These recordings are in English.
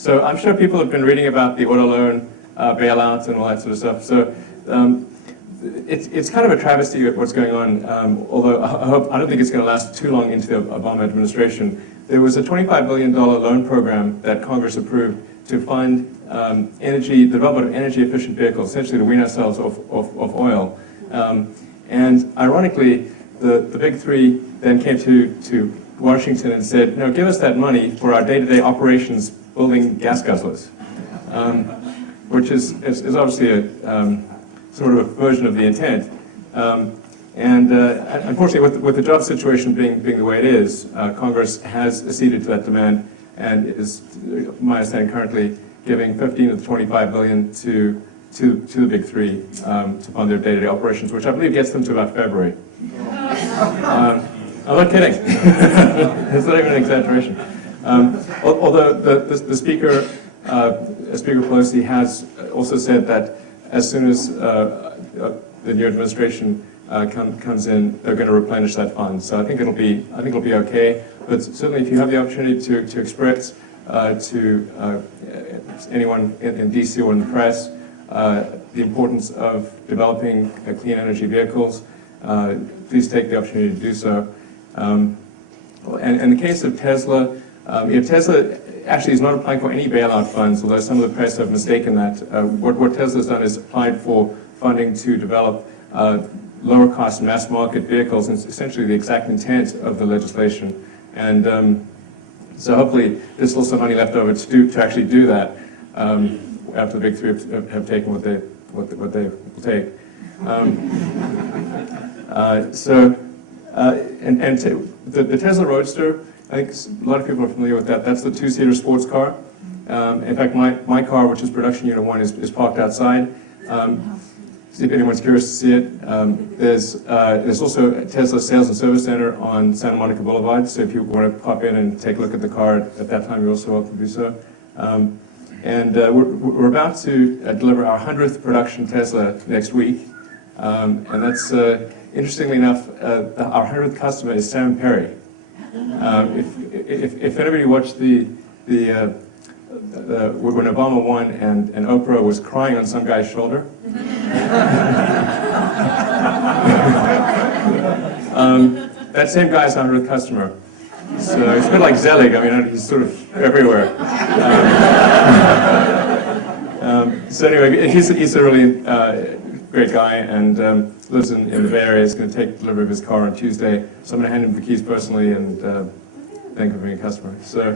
So I'm sure people have been reading about the auto loan bailouts and all that sort of stuff. So it's kind of a travesty of what's going on, although I don't think it's going to last too long into the Obama administration. There was a $25 billion loan program that Congress approved to fund the development of energy-efficient vehicles, essentially to wean ourselves off oil. And ironically, the big three then came to Washington and said, no, give us that money for our day-to-day operations building gas guzzlers, which is obviously a sort of a version of the intent. Unfortunately, with the job situation being the way it is, Congress has acceded to that demand and is, my understanding, currently giving 15 of the 25 billion to the big three to fund their day-to-day operations, which I believe gets them to about February. I'm not kidding. It's not even an exaggeration. Although the Speaker, Speaker Pelosi, has also said that as soon as the new administration comes in, they're going to replenish that fund. So I think it'll be okay. But certainly, if you have the opportunity to express to anyone in DC or in the press the importance of developing clean energy vehicles, please take the opportunity to do so. And in the case of Tesla, Tesla actually is not applying for any bailout funds, although some of the press have mistaken that. What Tesla's done is applied for funding to develop lower-cost mass-market vehicles, and it's essentially the exact intent of the legislation. And so hopefully there's still some money left over to actually do that after the big three have taken what they will take. The Tesla Roadster, I think a lot of people are familiar with that. That's the two-seater sports car. In fact, my car, which is production unit 1, is parked outside. See if anyone's curious to see it. There's also a Tesla Sales and Service Center on Santa Monica Boulevard, so if you want to pop in and take a look at the car at that time, you're also welcome to do so. We're about to deliver our 100th production Tesla next week, and that's, interestingly enough, our 100th customer is Sam Perry. If anybody watched when Obama won and Oprah was crying on some guy's shoulder, that same guy's our 100th customer. So it's a bit like Zelig. I mean, he's sort of everywhere. So anyway, he's a really great guy and lives in the Bay Area. He's going to take delivery of his car on Tuesday. So I'm going to hand him the keys personally and thank him for being a customer. So,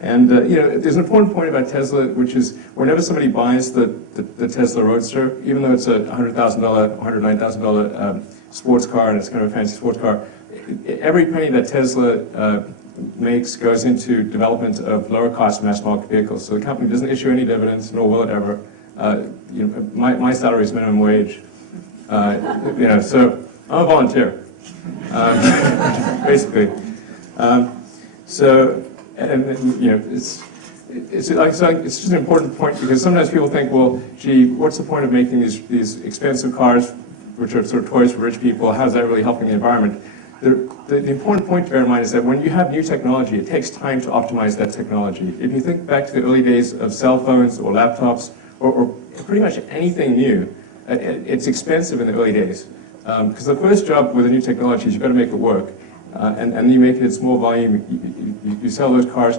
there's an important point about Tesla, which is whenever somebody buys the Tesla Roadster, even though it's a $100,000, $109,000 sports car and it's kind of a fancy sports car, every penny that Tesla makes goes into development of lower-cost mass-market vehicles. So the company doesn't issue any dividends, nor will it ever. My salary is minimum wage. So I'm a volunteer, basically. It's just an important point because sometimes people think, well, gee, what's the point of making these expensive cars, which are sort of toys for rich people? How is that really helping the environment? The important point to bear in mind is that when you have new technology, it takes time to optimize that technology. If you think back to the early days of cell phones or laptops or pretty much anything new, it's expensive in the early days. Because the first job with a new technology is you've got to make it work. And then you make it in small volume, you sell those cars.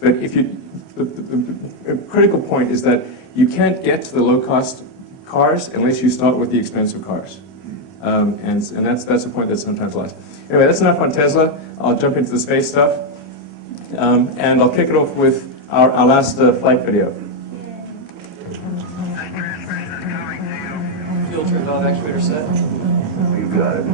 But the critical point is that you can't get to the low-cost cars unless you start with the expensive cars. And that's a point that's sometimes lost. Anyway, that's enough on Tesla. I'll jump into the space stuff. And I'll kick it off with our last flight video. Fuel turned on, actuator set. You got it.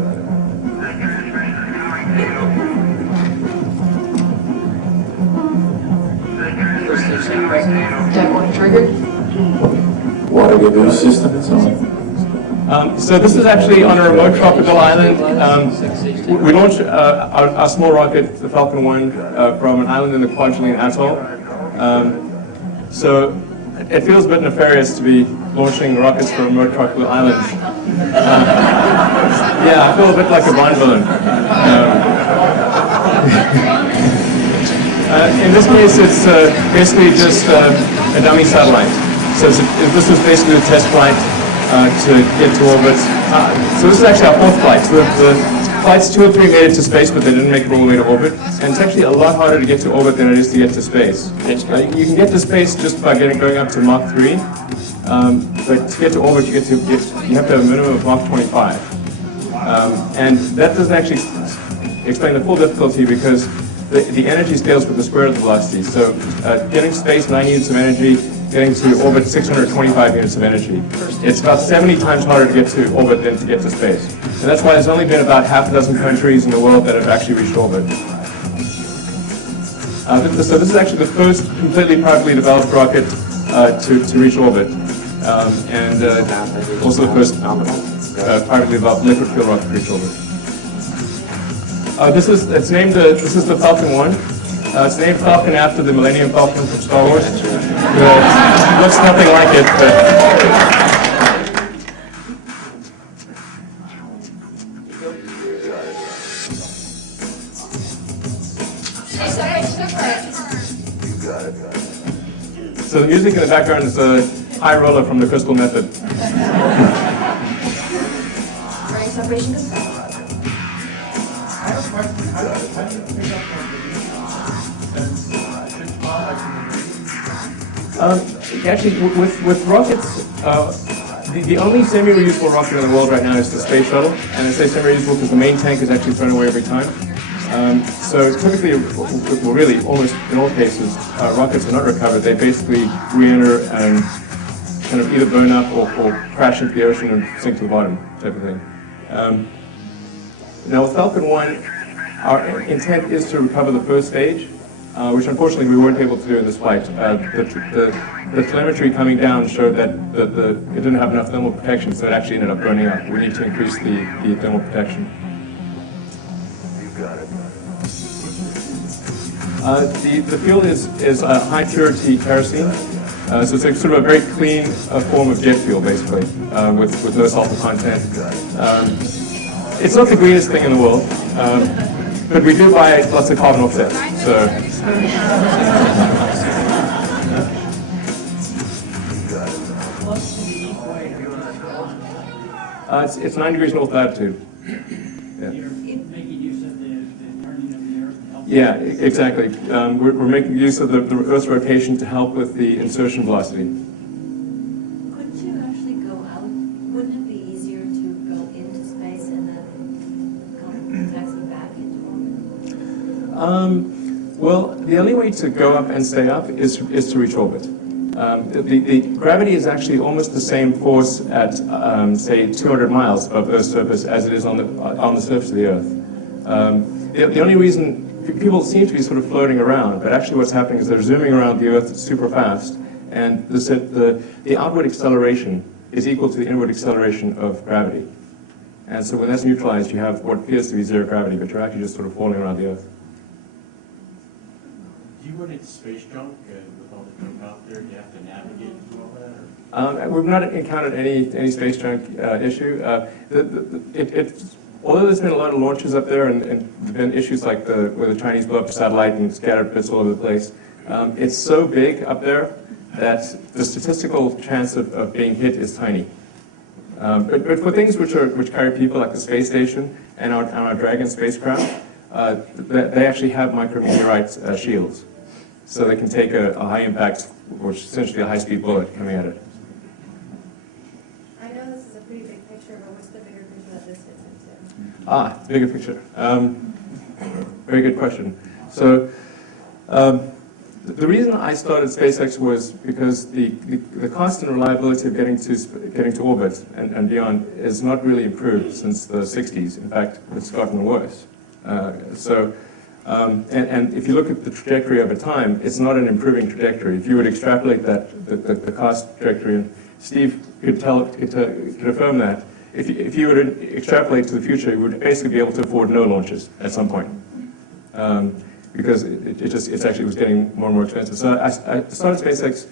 First station, right? Deck 1 triggered. Water boost system, it's on. So this is actually on a remote tropical island. We launched our small rocket, the Falcon 1, from an island in the Kwajalein Atoll. So it feels a bit nefarious to be launching rockets from remote tropical islands. Yeah, I feel a bit like a Bond villain. In this case, it's basically just a dummy satellite. So this was basically a test flight to get to orbit. So this is actually our fourth flight. So the flights 2 and 3 made it to space, but they didn't make it all the way to orbit. And it's actually a lot harder to get to orbit than it is to get to space. You can get to space just by going up to Mach 3. But to get to orbit, you have to have a minimum of Mach 25. And that doesn't actually explain the full difficulty because the energy scales with the square of the velocity. So getting to space, 9 units of energy, getting to orbit, 625 units of energy. It's about 70 times harder to get to orbit than to get to space. And that's why there's only been about half a dozen countries in the world that have actually reached orbit. So this is actually the first completely privately developed rocket to reach orbit. And also the first privately developed liquid fuel rocket to reach orbit. This is the Falcon 1. It's named Falcon after the Millennium Falcon from Star Wars. It looks nothing like it, but so the music in the background is a high roller from the Crystal Method. Right, separation good. Actually, with rockets, the only semi-reusable rocket in the world right now is the space shuttle. And I say semi-reusable because the main tank is actually thrown away every time. So typically, well really, almost in all cases, rockets are not recovered. They basically re-enter and kind of either burn up or crash into the ocean and sink to the bottom, type of thing. Now with Falcon 1, our intent is to recover the first stage, which unfortunately we weren't able to do in this flight. The telemetry coming down showed that it didn't have enough thermal protection, so it actually ended up burning up. We need to increase the thermal protection. You got it. The fuel is high purity kerosene, so it's sort of a very clean form of jet fuel, basically, with no sulfur content. It's not the greenest thing in the world, but we do buy lots of carbon offsets. So. It's 9 degrees north latitude. Yeah. Yeah, exactly. We're making use of the Earth's rotation to help with the insertion velocity. Couldn't you actually go out? Wouldn't it be easier to go into space and then come taxi back into orbit? Well, the only way to go up and stay up is to reach orbit. The gravity is actually almost the same force at, say, 200 miles above Earth's surface as it is on the surface of the Earth. The only reason people seem to be sort of floating around, but actually what's happening is they're zooming around the Earth super fast, and the outward acceleration is equal to the inward acceleration of gravity. And so when that's neutralized, you have what appears to be zero gravity, but you're actually just sort of falling around the Earth. Do you run into space junk with all the junk out there? Do you have to navigate through all that? Or? We've not encountered any space junk issue. Although there's been a lot of launches up there, and there have been issues like where the Chinese blew up a satellite and scattered bits all over the place, it's so big up there that the statistical chance of being hit is tiny. But for things which carry people, like the space station and our Dragon spacecraft, they actually have micrometeorite shields, so they can take a high impact, or essentially a high-speed bullet coming at it. I know this is a pretty big picture, but what's the bigger picture that this fits into? The bigger picture. Very good question. So the reason I started SpaceX was because the cost and reliability of getting to orbit and beyond is not really improved since the 60s. In fact, it's gotten worse. And if you look at the trajectory over time, it's not an improving trajectory. If you would extrapolate that, the cost trajectory, and Steve could affirm that, if you were to extrapolate to the future, you would basically be able to afford no launches at some point. Because it actually was getting more and more expensive. So I started SpaceX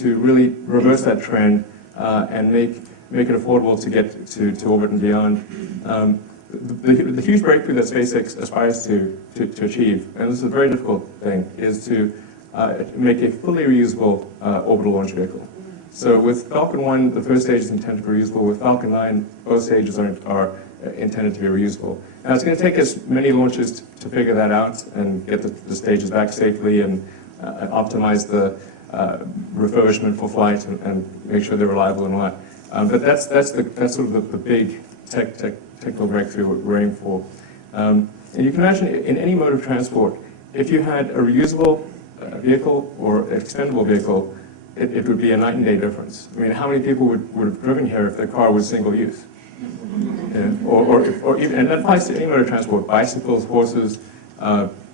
to really reverse that trend and make it affordable to get to orbit and beyond. the huge breakthrough that SpaceX aspires to achieve, and this is a very difficult thing, is to make a fully reusable orbital launch vehicle. So with Falcon 1, the first stage is intended to be reusable. With Falcon 9, both stages are intended to be reusable. Now it's going to take us many launches to figure that out and get the stages back safely and optimize the refurbishment for flight and make sure they're reliable and all that. But that's sort of the big technical breakthrough we're aiming for. And you can imagine in any mode of transport, if you had a reusable vehicle or an expendable vehicle, it would be a night and day difference. I mean, how many people would have driven here if their car was single use? Yeah. Or even, and that applies to any mode of transport: bicycles, horses,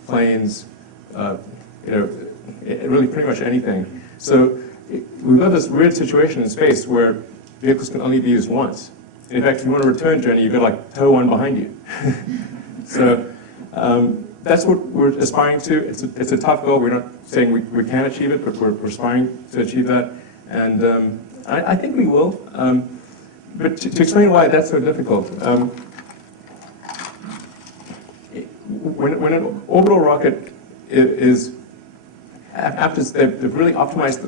planes, really pretty much anything. So we've got this weird situation in space where vehicles can only be used once. In fact, if you want a return journey, you've got to like tow one behind you. So that's what we're aspiring to. It's a tough goal. We're not saying we can achieve it, but we're aspiring to achieve that. And I think we will. But to explain why that's so difficult, when an orbital rocket is, after they've really optimized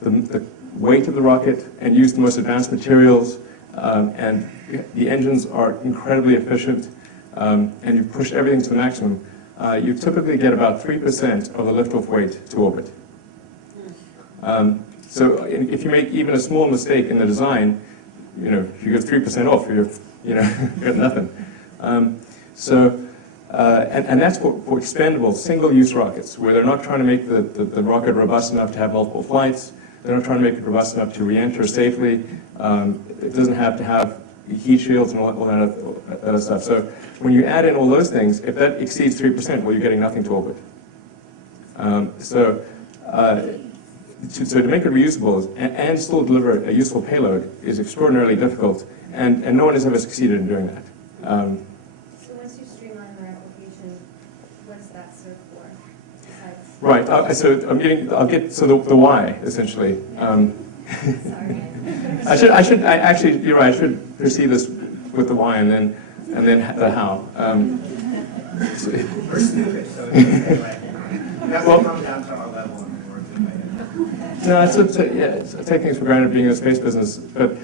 the weight of the rocket and used the most advanced materials, and the engines are incredibly efficient, and you push everything to the maximum, you typically get about 3% of the liftoff weight to orbit. So if you make even a small mistake in the design, if you get 3% off, you got nothing. And that's for expendable single-use rockets, where they're not trying to make the rocket robust enough to have multiple flights. They're not trying to make it robust enough to re-enter safely. It doesn't have to have heat shields and all that other stuff. So when you add in all those things, if that exceeds 3%, well, you're getting nothing to orbit. So to make it reusable and still deliver a useful payload is extraordinarily difficult, and no one has ever succeeded in doing that. So once you streamline the application, what's that serve for? Besides Right. So I'll get to the why essentially. sorry. Actually, you're right. I should proceed this with the why and then the how. No, it's I take things for granted being in the space business, but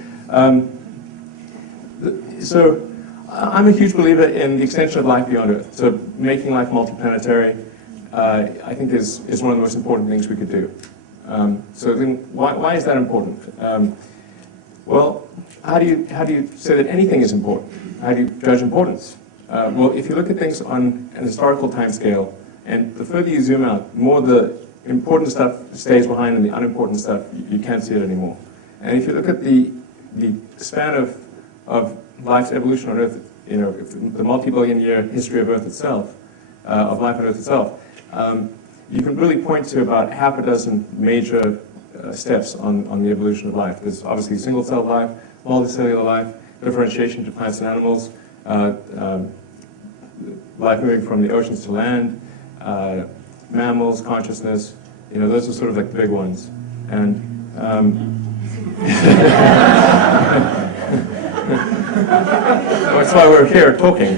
so I'm a huge believer in the extension of life beyond Earth. So making life multiplanetary, I think is one of the most important things we could do. So then, why is that important? Well, how do you say that anything is important? How do you judge importance? Well, if you look at things on an historical time scale, and the further you zoom out, more the important stuff stays behind and the unimportant stuff, you can't see it anymore. And if you look at the span of life's evolution on Earth, the multi-billion year history of Earth itself, of life on Earth itself, you can really point to about half a dozen major steps on the evolution of life. There's obviously single-celled life, multicellular life, differentiation to plants and animals, life moving from the oceans to land, mammals, consciousness, those are sort of like the big ones. And that's why we're here talking.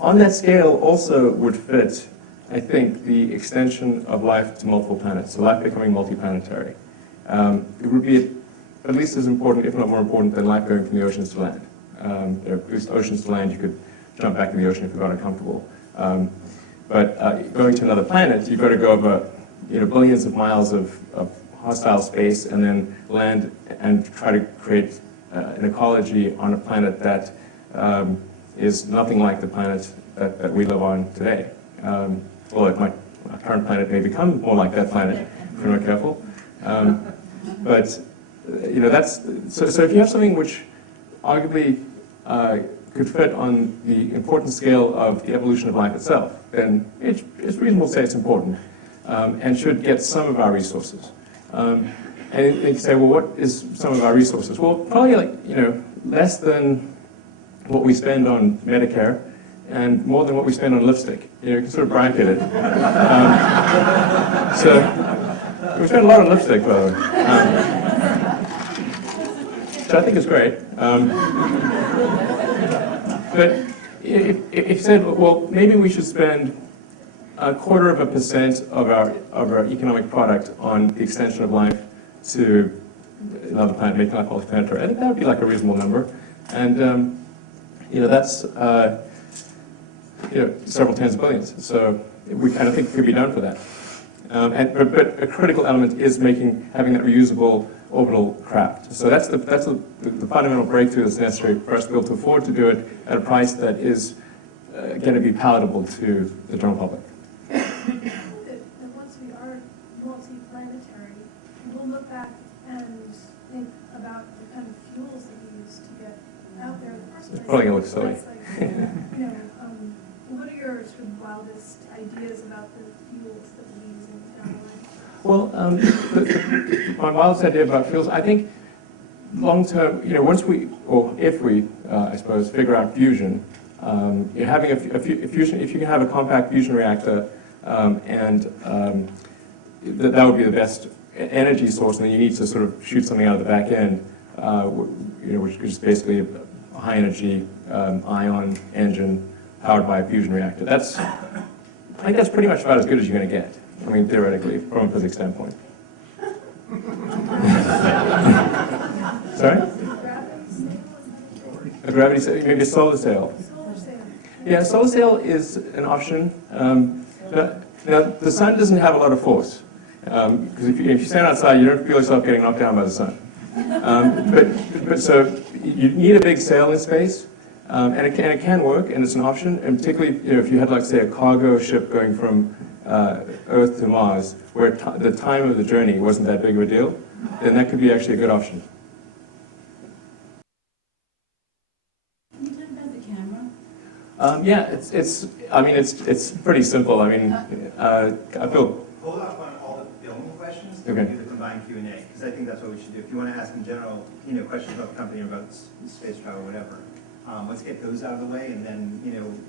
On that scale also would fit, I think, the extension of life to multiple planets, so life becoming multiplanetary. It would be at least as important, if not more important, than life going from the oceans to land. At least oceans to land, you could jump back in the ocean if you got uncomfortable. But going to another planet, you've got to go over billions of miles of hostile space and then land and try to create an ecology on a planet that is nothing like the planet that we live on today. Well, our current planet may become more like that planet if we're not careful. But that's so if you have something which arguably could fit on the important scale of the evolution of life itself, then it's reasonable to say it's important and should get some of our resources. And you say, well, what is some of our resources? Well, probably less than what we spend on Medicare and more than what we spend on lipstick. You can sort of bracket it. So we spend a lot on lipstick, by the way. I think is great. But if you said, well, maybe we should spend 0.25% of our economic product on the extension of life to another planet, making life planetary. I think that would be like a reasonable number, and that's several tens of billions. So we kind of think it could be done for that. But a critical element is having that reusable orbital craft. So that's the fundamental breakthrough that's necessary for us to be able to afford to do it at a price that is going to be palatable to the general public. That once we are multi-planetary, we'll look back and think about the kind of fuels that we use to get out there in the first place. It's probably going to look silly. That's like, what are your sort of wildest ideas about the fuels that we use down the line? Well, my wildest idea about fuels, I think long term, once we, or if we, I suppose, figure out fusion, having a fusion, if you can have a compact fusion reactor, that would be the best energy source, and then you need to sort of shoot something out of the back end, which is basically a high energy ion engine powered by a fusion reactor. I think that's pretty much about as good as you're going to get. I mean, theoretically, from a physics standpoint. Sorry? A gravity sail, maybe a solar sail. Solar sail. Yeah, a solar sail is an option. Now, the sun doesn't have a lot of force, because if you stand outside, you don't feel yourself getting knocked down by the sun. But so you need a big sail in space, and it can work, and it's an option. And particularly, if you had, like, say, a cargo ship going from Earth to Mars, where the time of the journey wasn't that big of a deal, then that could be actually a good option. Can you talk about the camera? Yeah, it's pretty simple. I mean, I feel. Hold off on all the filming questions to Okay. do the combined Q&A, because I think that's what we should do. If you want to ask in general, questions about the company or about space travel or whatever, let's get those out of the way, and then,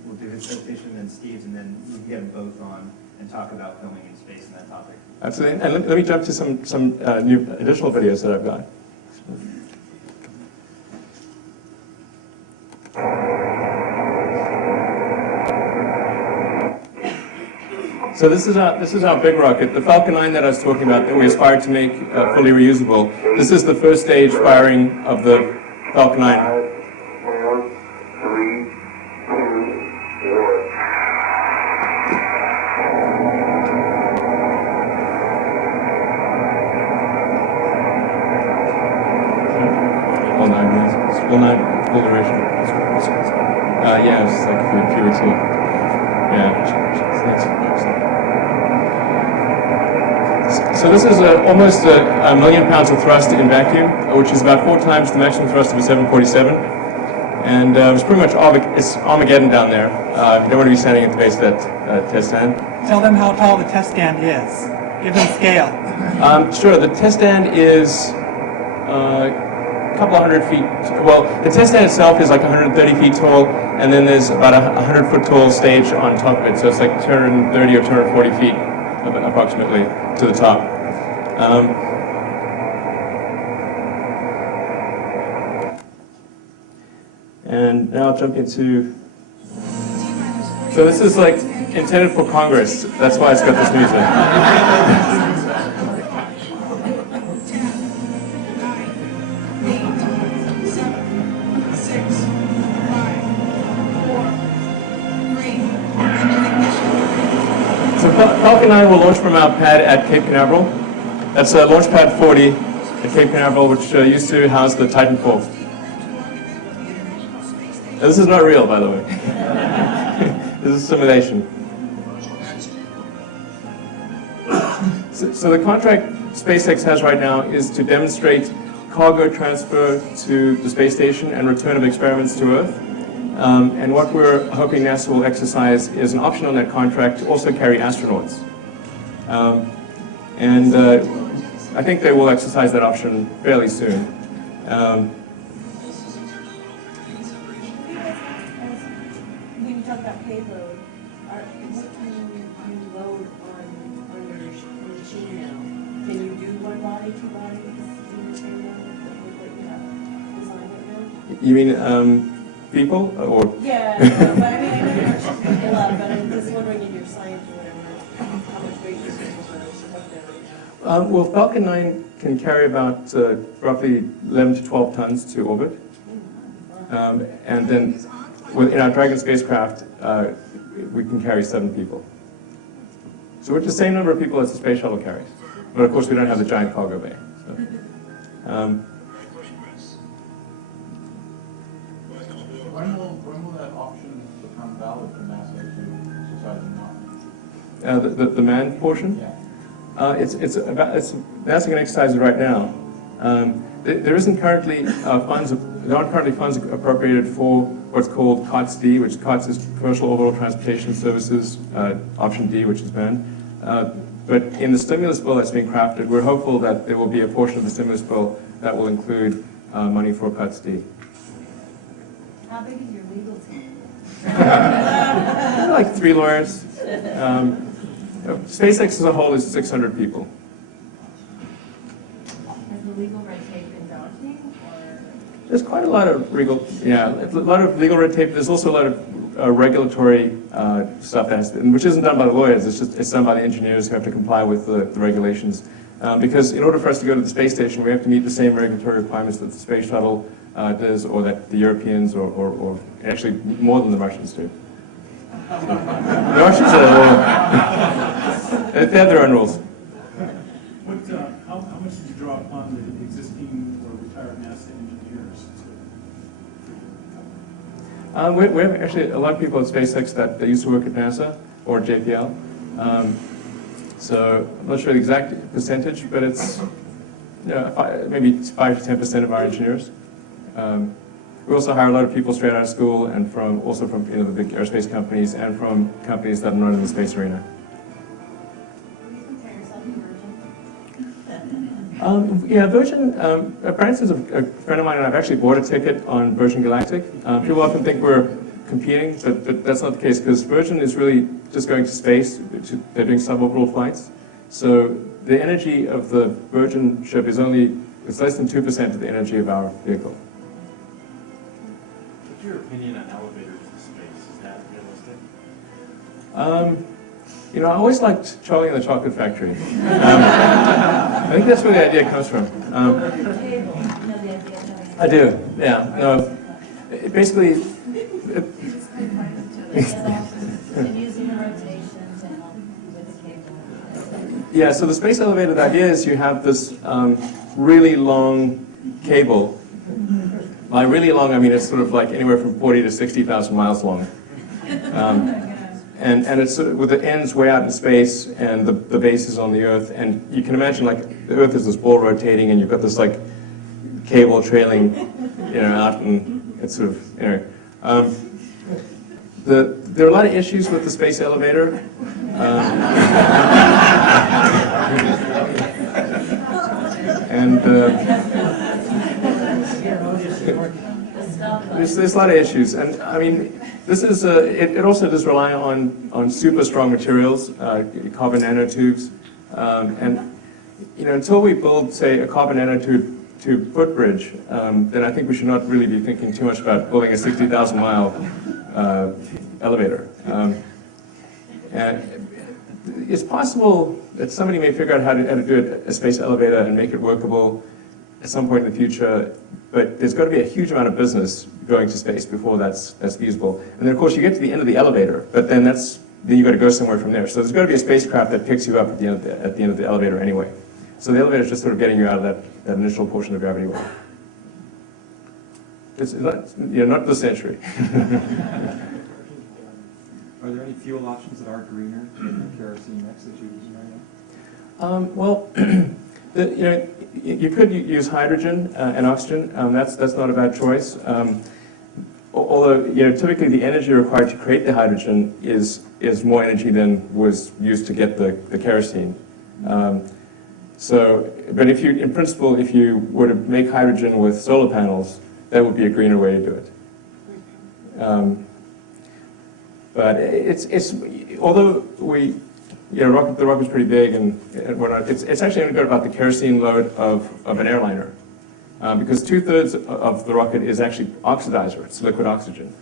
we'll do his presentation and then Steve's, and then we can get them both on and talk about filming in space and that topic. Absolutely. And let me jump to some new additional videos that I've got. So this is our big rocket, the Falcon 9 that I was talking about, that we aspire to make fully reusable. This is the first stage firing of the Falcon 9. 5, 4, 3, 2, 1. All 9 minutes. All 9, full duration. Yeah, it's like a few weeks ago. Yeah. So this is almost a million pounds of thrust in vacuum, which is about 4 times the maximum thrust of a 747. And it's pretty much it's Armageddon down there. You don't want to be standing at the base of that test stand. Tell them how tall the test stand is. Give them scale. Sure, the test stand is a couple of 100 feet. Well, the test stand itself is like 130 feet tall, and then there's about a 100-foot tall stage on top of it. So it's like 230 or 240 feet approximately to the top. And now I'll jump into. So this is like intended for Congress. That's why it's got this music. 6, 5, 4, 3. So Falcon 9 will launch from our pad at Cape Canaveral. That's launch pad 40 at Cape Canaveral, which used to house the Titanfall. Now, this is not real, by the way. This is simulation. So the contract SpaceX has right now is to demonstrate cargo transfer to the space station and return of experiments to Earth. And what we're hoping NASA will exercise is an option on that contract to also carry astronauts. I think they will exercise that option fairly soon. When you talk about payload, what can you load on your machine now? Can you do one body, two bodies, single payload, what you have? You mean people or? Yeah, but I mean, I know you're not shooting people up, but I'm just wondering in your science or whatever, how much weight you think is up there? Well, Falcon 9 can carry about roughly 11 to 12 tons to orbit. And then in our Dragon spacecraft, we can carry 7 people. So we're the same number of people as the space shuttle carries. But of course, we don't have the giant cargo bay. So, When will that option become valid for NASA to decide to not? the manned portion? Yeah. NASA can exercise it right now. There isn't currently there aren't currently funds appropriated for what's called COTS D, which COTS is Commercial Orbital Transportation Services, option D, which is manned. But in the stimulus bill that's being crafted, we're hopeful that there will be a portion of the stimulus bill that will include money for COTS D. How big is your legal team? Like 3 lawyers. SpaceX as a whole is 600 people. Has the legal red tape been daunting, or? There's quite a lot of legal, a lot of legal red tape. There's also a lot of regulatory stuff which isn't done by the lawyers. It's done by the engineers who have to comply with the regulations. Because in order for us to go to the space station, we have to meet the same regulatory requirements that the space shuttle does, or that the Europeans, or actually more than the Russians do. The Russians they have their own rules. How much did you draw upon the existing or retired NASA engineers? We have actually a lot of people at SpaceX that used to work at NASA or JPL. So I'm not sure the exact percentage, but it's maybe 5 to 10% of our engineers. We also hire a lot of people straight out of school and from the big aerospace companies and from companies that are not in the space arena. Will you compare yourself to Virgin? Virgin, Francis is a friend of mine, and I've actually bought a ticket on Virgin Galactic. People often think we're competing, but that's not the case, because Virgin is really just going to space. They're doing suborbital flights. So the energy of the Virgin ship is it's less than 2% of the energy of our vehicle. What's your opinion on elevators to space? Is that realistic? I always liked Charlie and the Chocolate Factory. I think that's where the idea comes from. I do, yeah. No, basically, yeah, so the space elevator, the idea is you have this really long cable. By really long, I mean it's sort of like anywhere from 40 to 60,000 miles long. And it's sort of, with the ends way out in space and the base is on the Earth. And you can imagine, like, the Earth is this ball rotating and you've got this, like, cable trailing, out, and it's sort of, there are a lot of issues with the space elevator. There's a lot of issues, and I mean, this is it also does rely on super strong materials, carbon nanotubes, and until we build, say, a carbon nanotube footbridge, then I think we should not really be thinking too much about building a 60,000 mile elevator. And it's possible that somebody may figure out how to do a space elevator and make it workable at some point in the future, but there's got to be a huge amount of business going to space before that's feasible. And then, of course, you get to the end of the elevator, but then you've got to go somewhere from there. So there's got to be a spacecraft that picks you up at the end of the elevator anyway. So the elevator is just sort of getting you out of that initial portion of gravity well. It's not this century. Are there any fuel options that are greener than the kerosene mix that you're using right now? Well, you could use hydrogen and oxygen. That's not a bad choice. Although typically the energy required to create the hydrogen is more energy than was used to get the kerosene. But in principle, if you were to make hydrogen with solar panels, that would be a greener way to do it. But although the rocket's pretty big and whatnot, it's actually only got about the kerosene load of an airliner. because 2/3 of the rocket is actually oxidizer, it's liquid oxygen.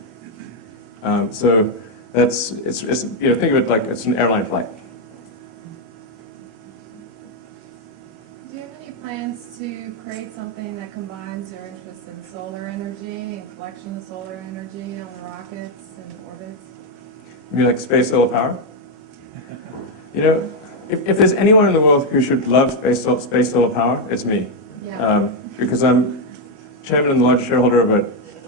So think of it like it's an airline flight. Do you have any plans to create something that combines your interest in solar energy and collection of solar energy on the rockets and orbits? You mean like space solar power? If there's anyone in the world who should love space solar power, it's me. Yeah. Because I'm chairman and the largest shareholder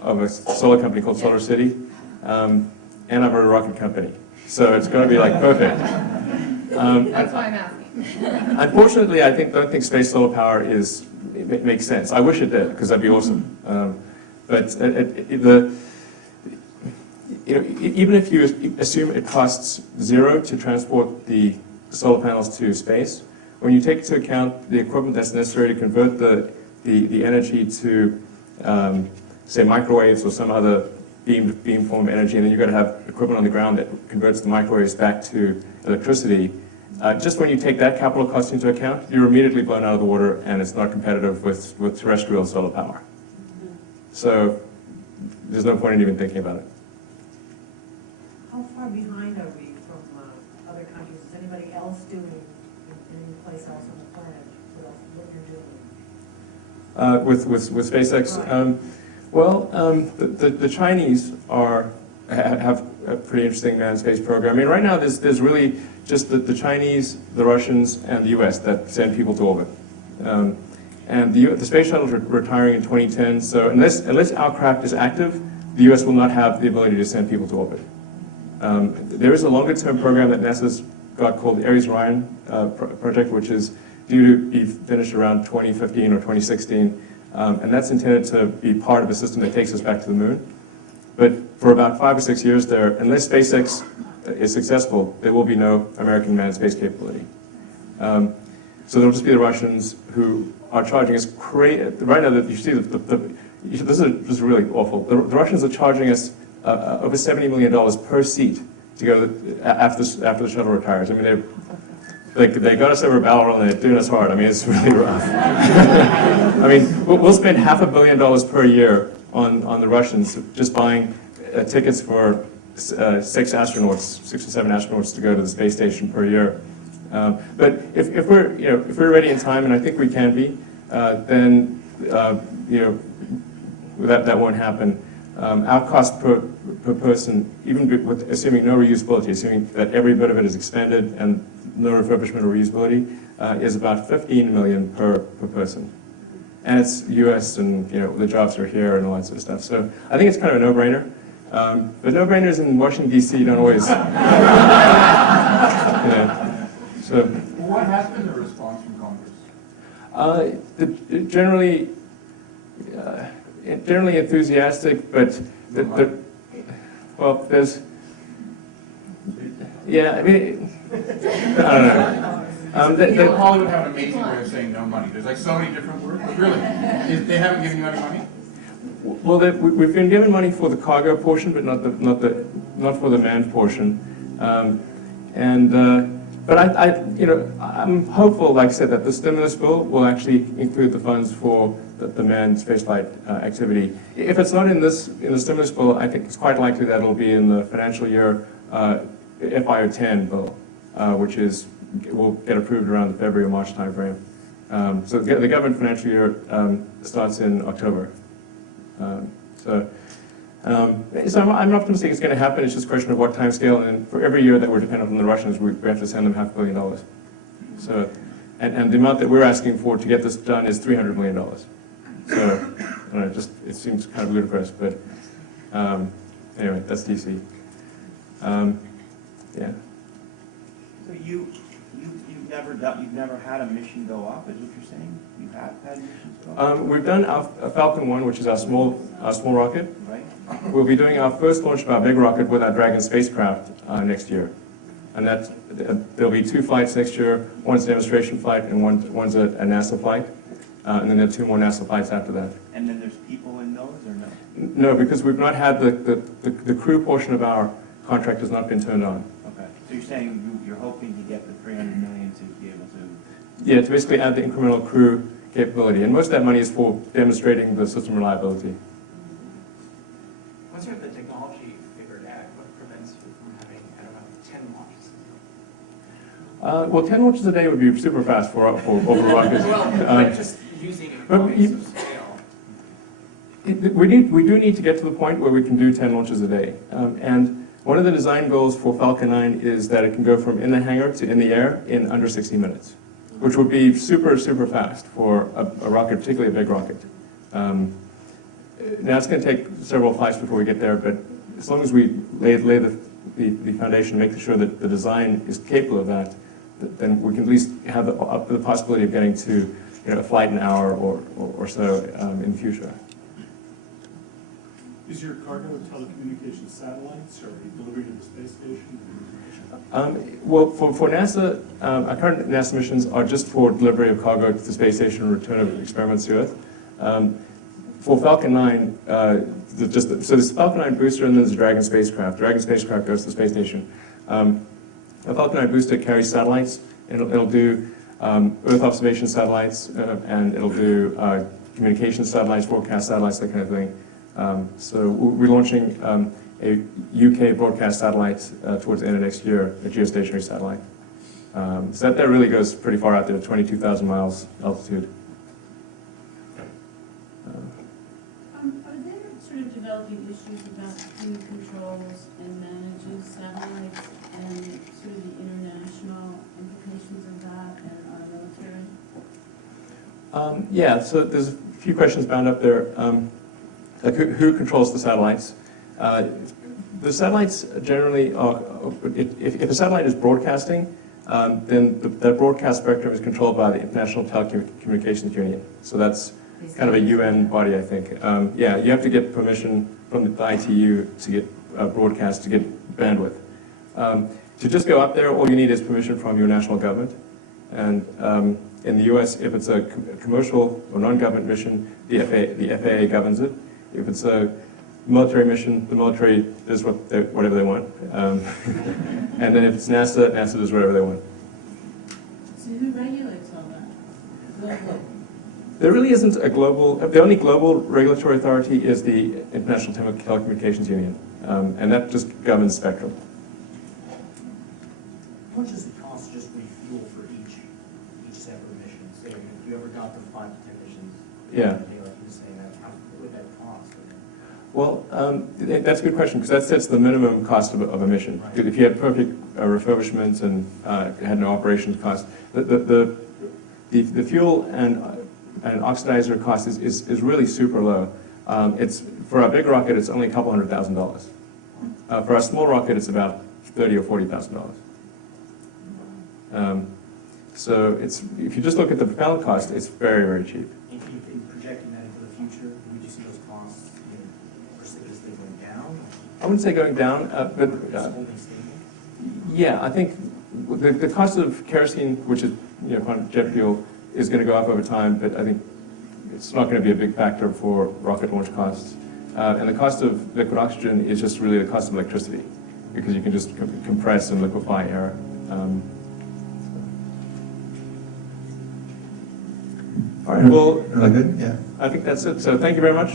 of a solar company called Solar City, and I'm a rocket company. So it's going to be like perfect. That's why I'm asking. Unfortunately, I don't think space solar power makes sense. I wish it did, because that'd be awesome. But even if you assume it costs zero to transport the solar panels to space, when you take into account the equipment that's necessary to convert the energy to, say, microwaves or some other beam form of energy, and then you've got to have equipment on the ground that converts the microwaves back to electricity, just when you take that capital cost into account, you're immediately blown out of the water, and it's not competitive with terrestrial solar power. So there's no point in even thinking about it. How far behind are we from other countries? Is anybody else doing any place else on the planet what you're doing? With SpaceX, Right. the Chinese have a pretty interesting manned space program. I mean, right now there's really just the Chinese, the Russians, and the U.S. that send people to orbit. And the space shuttle is retiring in 2010. So unless our craft is active, the U.S. will not have the ability to send people to orbit. There is a longer-term program that NASA's got called Ares-Orion project, which is due to be finished around 2015 or 2016, and that's intended to be part of a system that takes us back to the moon. But for about 5 or 6 years there, unless SpaceX is successful, there will be no American manned space capability. So there'll just be the Russians who are charging us crazy. Right now, you see this is really awful. The Russians are charging us over $70 million per seat to go after the shuttle retires. I mean, they got us over a barrel roll and they're doing us hard. I mean, it's really rough. I mean, we'll spend $500 million per year on the Russians just buying tickets for 6 or 7 astronauts to go to the space station per year. But if we're ready in time, and I think we can be, then that won't happen. Our cost per person, even with assuming no reusability, assuming that every bit of it is expended and no refurbishment or reusability, is about $15 million per person. And it's U.S. and the jobs are here and all that sort of stuff. So I think it's kind of a no-brainer. But no-brainers in Washington D.C. don't always. So. What has been the response from Congress? Generally enthusiastic, but there's. Yeah, I mean, I don't know. Hollywood have an amazing way of saying no money. There's like so many different words, but really, they haven't given you any money? Well, we've been given money for the cargo portion, but not for the manned portion. But I'm hopeful, like I said, that the stimulus bill will actually include the funds for the manned spaceflight activity. If it's not in the stimulus bill, I think it's quite likely that it'll be in the financial year FY10 bill, which will get approved around the February or March timeframe. So the government financial year starts in October. So I'm optimistic it's going to happen. It's just a question of what time scale, and for every year that we're dependent on the Russians, we have to send them $500 million. So, and the amount that we're asking for to get this done is $300 million. So, I don't know, it seems kind of ludicrous, but anyway, that's DC. Yeah. So you've never had a mission go up, is what you're saying? You have had missions go up? We've done our Falcon 1, which is our small rocket. Right. We'll be doing our first launch of our big rocket with our Dragon spacecraft next year. And there'll be 2 flights next year. One's a demonstration flight and one's a NASA flight. And then there are 2 more NASA flights after that. And then there's people in those or no? No, because we've not had the crew portion of our contract has not been turned on. Okay. So you're saying you're hoping to get the $300 million to be able to... Yeah, to basically add the incremental crew capability. And most of that money is for demonstrating the system reliability. Once you have the technology figured out, what prevents you from having, I don't know, 10 launches? Well, 10 launches a day would be super fast for over rockets. Well, just using economies of scale. We do need to get to the point where we can do 10 launches a day. And one of the design goals for Falcon 9 is that it can go from in the hangar to in the air in under 60 minutes, which would be super, super fast for a rocket, particularly a big rocket. Now, it's going to take several flights before we get there, but as long as we lay the foundation, making sure that the design is capable of that, then we can at least have the possibility of getting to a flight an hour or so in the future. Is your cargo telecommunications satellites, or are you delivering to the space station? Well, for NASA, our current NASA missions are just for delivery of cargo to the space station and return of experiments to Earth. For Falcon 9, so there's Falcon 9 booster and then there's a Dragon spacecraft. Dragon spacecraft goes to the space station. A Falcon 9 booster carries satellites. It'll do Earth observation satellites, and it'll do communication satellites, forecast satellites, that kind of thing. So we're launching a UK broadcast satellite towards the end of next year, a geostationary satellite. So that really goes pretty far out there, 22,000 miles altitude. Are there sort of developing issues about who controls and manages satellites and sort of the international implications of that and our military? Yeah, so there's a few questions bound up there. Like who controls the satellites? The satellites generally are, if a satellite is broadcasting, then that broadcast spectrum is controlled by the International Telecommunications Union. So that's kind of a UN body, I think. Yeah, you have to get permission from the ITU to get broadcast, to get bandwidth. To just go up there, all you need is permission from your national government. And in the US, if it's a commercial or non-government mission, the FAA governs it. If it's a military mission, the military does whatever they want. And then if it's NASA, NASA does whatever they want. So who regulates all that? Globally? There really isn't a global, the only global regulatory authority is the International Telecommunications Union, and that just governs spectrum. How much does it cost just refuel for each separate mission? Say, if you ever got to 5 to 10 missions, Yeah. like you were saying, how would that cost? Well, that's a good question, because that sets the minimum cost of a mission. Right. If you had perfect refurbishment and had no operations cost, the fuel and oxidizer cost is really super low. It's for a big rocket, it's only a couple $100,000. For a small rocket, it's about $30,000 or $40,000. So if you just look at the propellant cost, it's very, very cheap. In projecting that into the future, would you see those costs precipitously going down? I wouldn't say going down, but Holding stable? yeah, I think the cost of kerosene, which is kind of jet fuel, is going to go up over time, but I think it's not going to be a big factor for rocket launch costs. And the cost of liquid oxygen is just really the cost of electricity, because you can just compress and liquefy air. All right, well, Really good, yeah. I think that's it. So thank you very much.